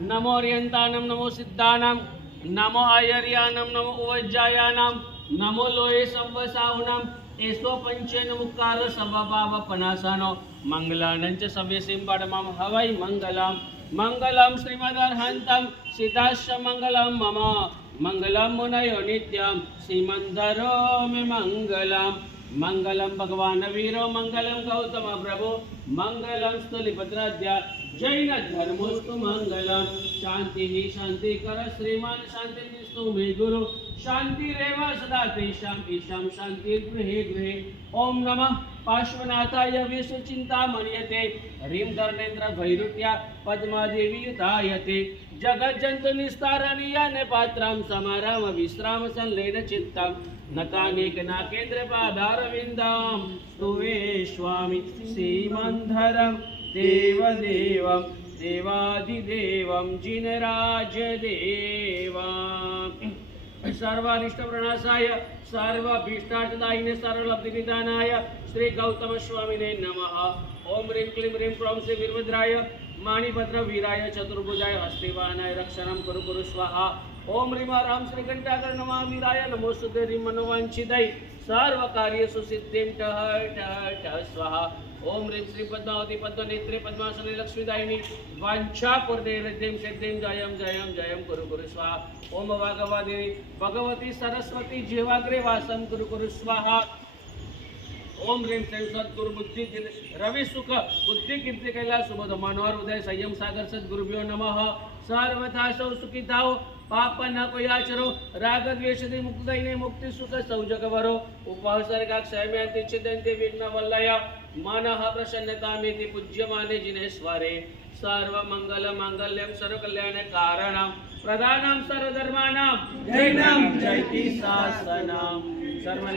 नमो अर्यंतानम नमो सिद्धानाम नमो आयर्यानम नमो उवज्जायानाम नमो लोये संवसाहुनाम एसो पंचेन मुक्कार सबभाव पनासानो मंगलानंच सव्यसिं पडमं हवै मंगलम मंगलम श्रीमदर्हंतम सीताश्च मंगलम मम मंगलम मुनयो नित्यं श्रीमन्धरो मे मंगलम मंगलम भगवान वीरो मंगलम गौतम प्रभु मंगलम स्थूलिभद्राद्या जैन धर्मोस्तु मंगलम शांति ही शांति कर श्रीमान शांति मे गुरु शांति रेव सदा तेषाम् ईशां शांति गृहे गृहे ओम नमः पार्श्वनाथाय विष्णुचिंता मन्यते ह्रीं धर्मेन्द्र भैरुट्या पद्मादेवी युतायते जगज्जन्तु निस्तारणीयान पात्रां समाराम विश्राम संलेन चित्तं नकानेकनाकेन्द्र पादारविन्दं स्तुवे स्वामी श्रीमन्धरं देवदेवं देवादिदेवं जिनराजदेवम् सर्वारिष्टप्रणाशाय सर्वाभीष्टार्थदायिने सर्वलब्धिनिदानाय श्री गौतम स्वामिने नमः। ओम ह्रीं क्लीं ह्रीं क्लौं श्री वीरभद्राय माणिभद्र वीराय चतुर्भुजाय हस्तिवाहनाय रक्षणं कुरु कुरु स्वाहा। ओम ह्रीं राम श्रीकंठाकर नमः वीराय नमोस्तुते ह्रीं मनोवांछितै सर्वकार्येषु सिद्धिं ठः ठः ठः स्वाहा। ओम ह्रीं श्री पद्मावती पद्मनेत्रे पद्मासने लक्ष्मीदायिनी वाञ्छापूर्णे रिद्धिं सिद्धिं जयं जयं जयं कुरु कुरु स्वाहा। ओम वागवादिनी भगवती सरस्वती जिह्वाग्रे वासं कुरु कुरु स्वाहा। ओम ह्रीं श्रीं सद्गुरु बुद्धि रवि सुख बुद्धि कीर्ति कैलास सुबोध मनोहर उदय संयम सागर सद्गुरुभ्यो नमः। सर्वथा सौ सुखिताओ पाप न कोई आचरो राग द्वेष मुक्तैने मुक्ति सुख सौजगवरो उपसर्गा क्षयम्यन्ति छिदन्ति विघ्न वल्लय मनः प्रसन्नतामिति पूज्यमाने जिनेश्वरे सर्व मंगल मांगल्यं सर्व कल्याण कारणं प्रदानं सर्वधर्माणां जयनं जयति शासनं सर्व